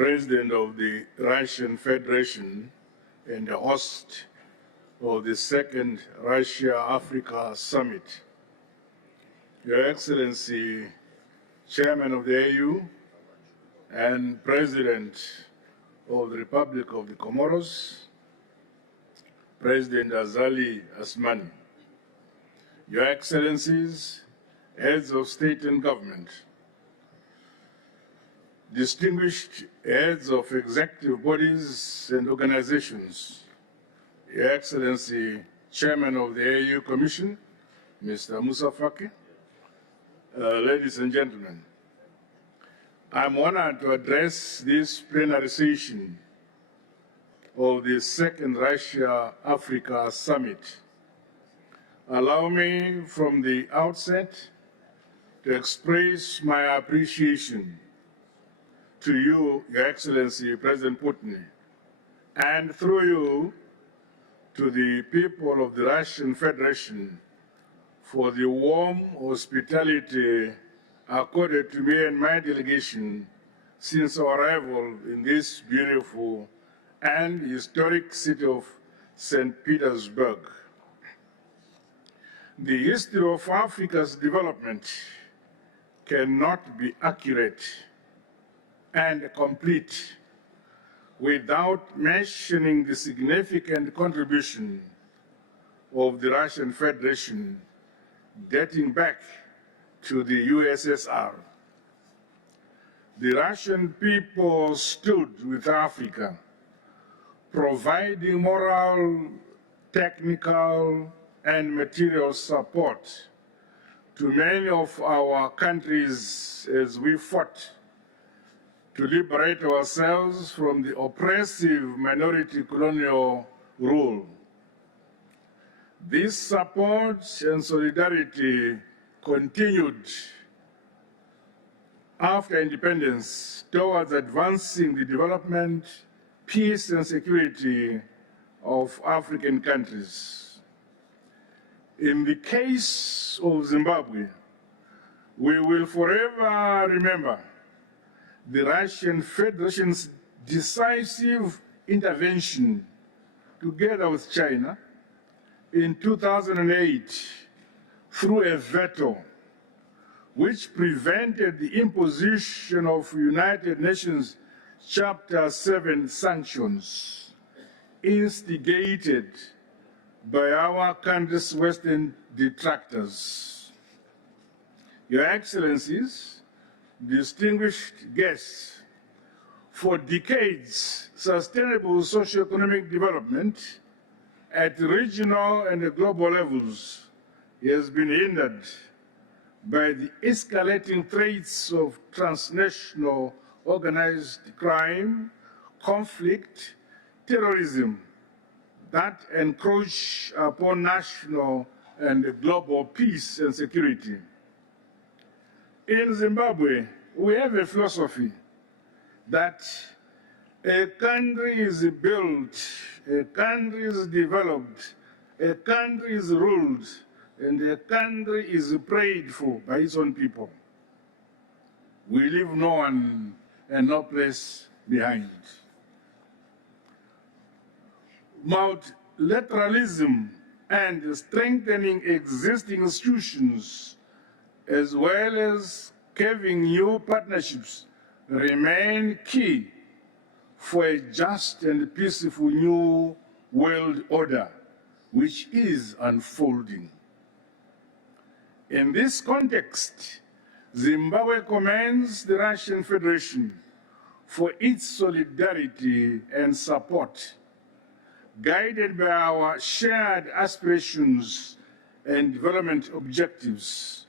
President of the Russian Federation and the host of the second Russia-Africa Summit, Your Excellency, Chairman of the AU and President of the Republic of the Comoros, President Azali Asmani, Your Excellencies, Heads of State and Government, distinguished heads of executive bodies and organizations, Your Excellency, Chairman of the AU Commission, Mr. Moussa Faki, ladies and gentlemen, I'm honored to address this plenary session of the second Russia-Africa Summit. Allow me from the outset to express my appreciation to you, Your Excellency, President Putin, and through you to the people of the Russian Federation for the warm hospitality accorded to me and my delegation since our arrival in this beautiful and historic city of St. Petersburg. The history of Africa's development cannot be accurate and complete without mentioning the significant contribution of the Russian Federation dating back to the USSR. The Russian people stood with Africa, providing moral, technical, and material support to many of our countries as we fought to liberate ourselves from the oppressive minority colonial rule. This support and solidarity continued after independence towards advancing the development, peace, and security of African countries. In the case of Zimbabwe, we will forever remember the Russian Federation's decisive intervention together with China in 2008 through a veto which prevented the imposition of United Nations Chapter 7 sanctions instigated by our country's Western detractors. Your Excellencies, distinguished guests, for decades, sustainable socio-economic development at regional and global levels has been hindered by the escalating threats of transnational organized crime, conflict, terrorism that encroach upon national and global peace and security. In Zimbabwe, we have a philosophy that a country is built, a country is developed, a country is ruled, and a country is prayed for by its own people. We leave no one and no place behind. Multilateralism and strengthening existing institutions, as well as having new partnerships, remain key for a just and peaceful new world order, which is unfolding. In this context, Zimbabwe commends the Russian Federation for its solidarity and support, guided by our shared aspirations and development objectives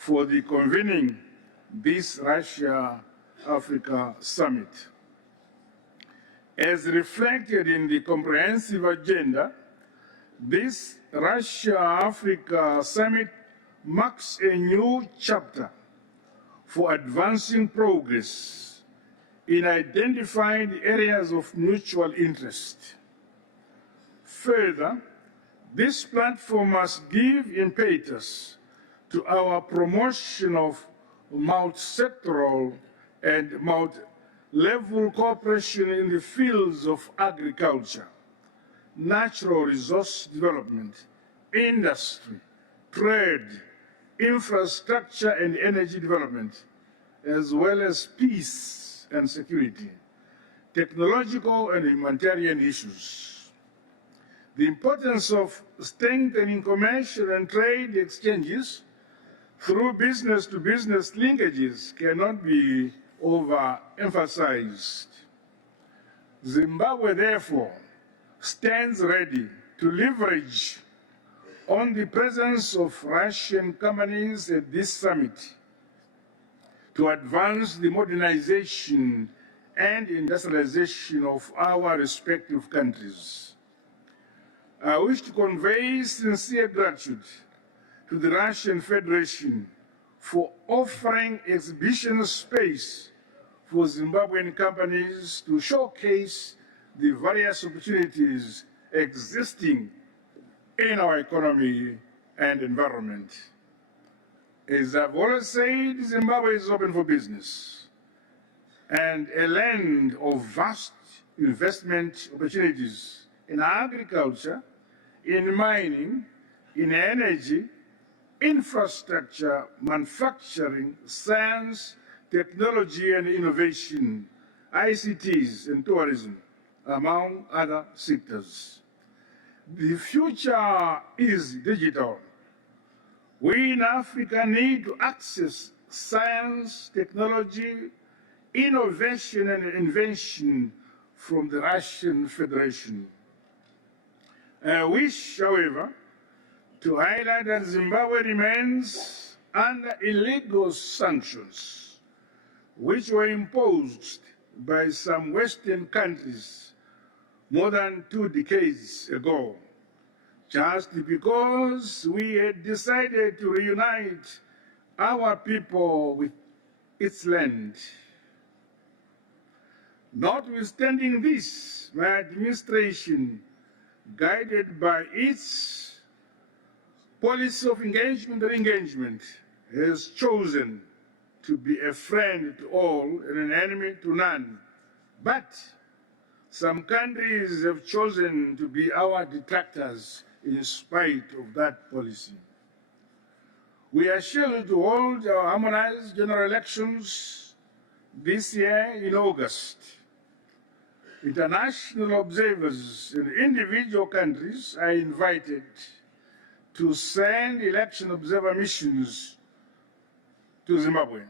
for the convening this Russia-Africa Summit. As reflected in the comprehensive agenda, this Russia-Africa Summit marks a new chapter for advancing progress in identifying areas of mutual interest. Further, this platform must give impetus to our promotion of multi-sectoral and level cooperation in the fields of agriculture, natural resource development, industry, trade, infrastructure and energy development, as well as peace and security, technological and humanitarian issues. The importance of strengthening commercial and trade exchanges through business-to-business linkages cannot be overemphasized. Zimbabwe, therefore, stands ready to leverage on the presence of Russian companies at this summit to advance the modernization and industrialization of our respective countries. I wish to convey sincere gratitude to the Russian Federation for offering exhibition space for Zimbabwean companies to showcase the various opportunities existing in our economy and environment. As I've always said, Zimbabwe is open for business and a land of vast investment opportunities in agriculture, in mining, in energy, infrastructure, manufacturing, science, technology and innovation, ICTs and tourism, among other sectors. The future is digital. We in Africa need to access science, technology, innovation and invention from the Russian Federation. I wish, however, to highlight that Zimbabwe remains under illegal sanctions, which were imposed by some Western countries more than 2 decades ago, just because we had decided to reunite our people with its land. Notwithstanding this, my administration, guided by its policy of engagement and engagement, has chosen to be a friend to all and an enemy to none. But some countries have chosen to be our detractors in spite of that policy. We are scheduled to hold our harmonized general elections this year in August. International observers in individual countries are invited to send election observer missions to Zimbabwe.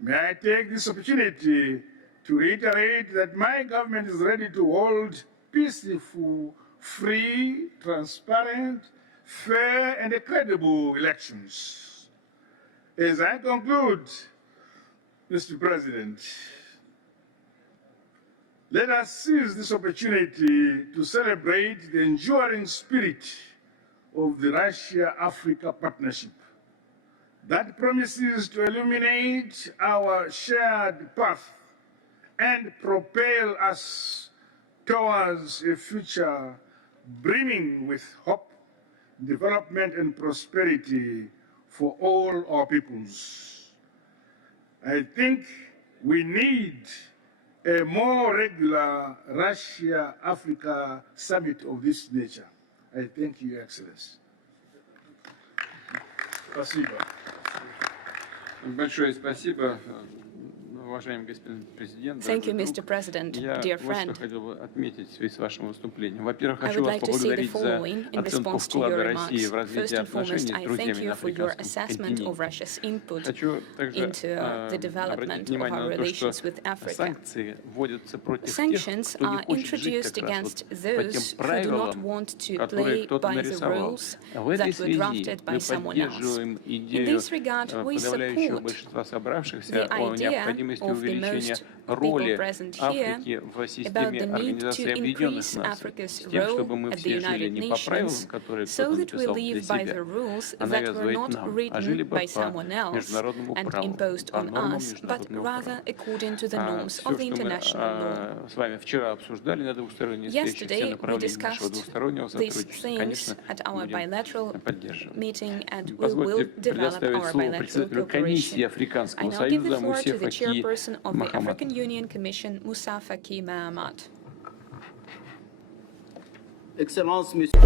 May I take this opportunity to reiterate that my government is ready to hold peaceful, free, transparent, fair, and credible elections. As I conclude, Mr. President, let us seize this opportunity to celebrate the enduring spirit of the Russia-Africa partnership that promises to illuminate our shared path and propel us towards a future brimming with hope, development, and prosperity for all our peoples. I think we need a more regular Russia-Africa summit of this nature. I thank you, Your Excellency. Спасибо. Большое спасибо, уважаемый господин президент. Thank you, Mr. President, dear friend. Я вот что хотел бы отметить в связи с вашим выступлением. Во-первых, I хочу would вас like to say the поблагодарить за following in оценку response to your вклада России remarks. в развитие First and отношений foremost, с I друзьями thank на you for your африканском assessment of континенте. Russia's input Хочу также into the development of our relations with Africa. санкции вводятся против тех, Sanctions кто не are хочет жить introduced как раз against вот по тем those who do not правилам, want to которые play кто-то by the нарисовал. rules В этой that were связи drafted by мы someone else. поддерживаем In идею this regard, we подавляющего support большинства собравшихся the о idea необходимости of the увеличения most роли people present here Африки в about системе the need Организации to Объединенных increase Наций, Africa's с тем, чтобы role мы at the все жили United не по правилам, Nations, которые so кто-то that we написал для live by the себя, rules а that were навязывает not нам, а жили written бы by по someone else международному and праву, imposed по on нормам us, but международного rather права. according to the norms Все, of the что мы international law. с вами вчера обсуждали на двусторонней встрече, все Yesterday, we направления нашего discussed двустороннего these сотрудничества, things конечно, at our будем bilateral поддерживать. meeting, and we Позвольте will develop предоставить our слово bilateral председателю комиссии cooperation. I Африканского now give the Союза floor to Мусе the Факи chairperson of the Mahamat. African Union Commission, Moussa Faki Mahamat. Excellence, Monsieur.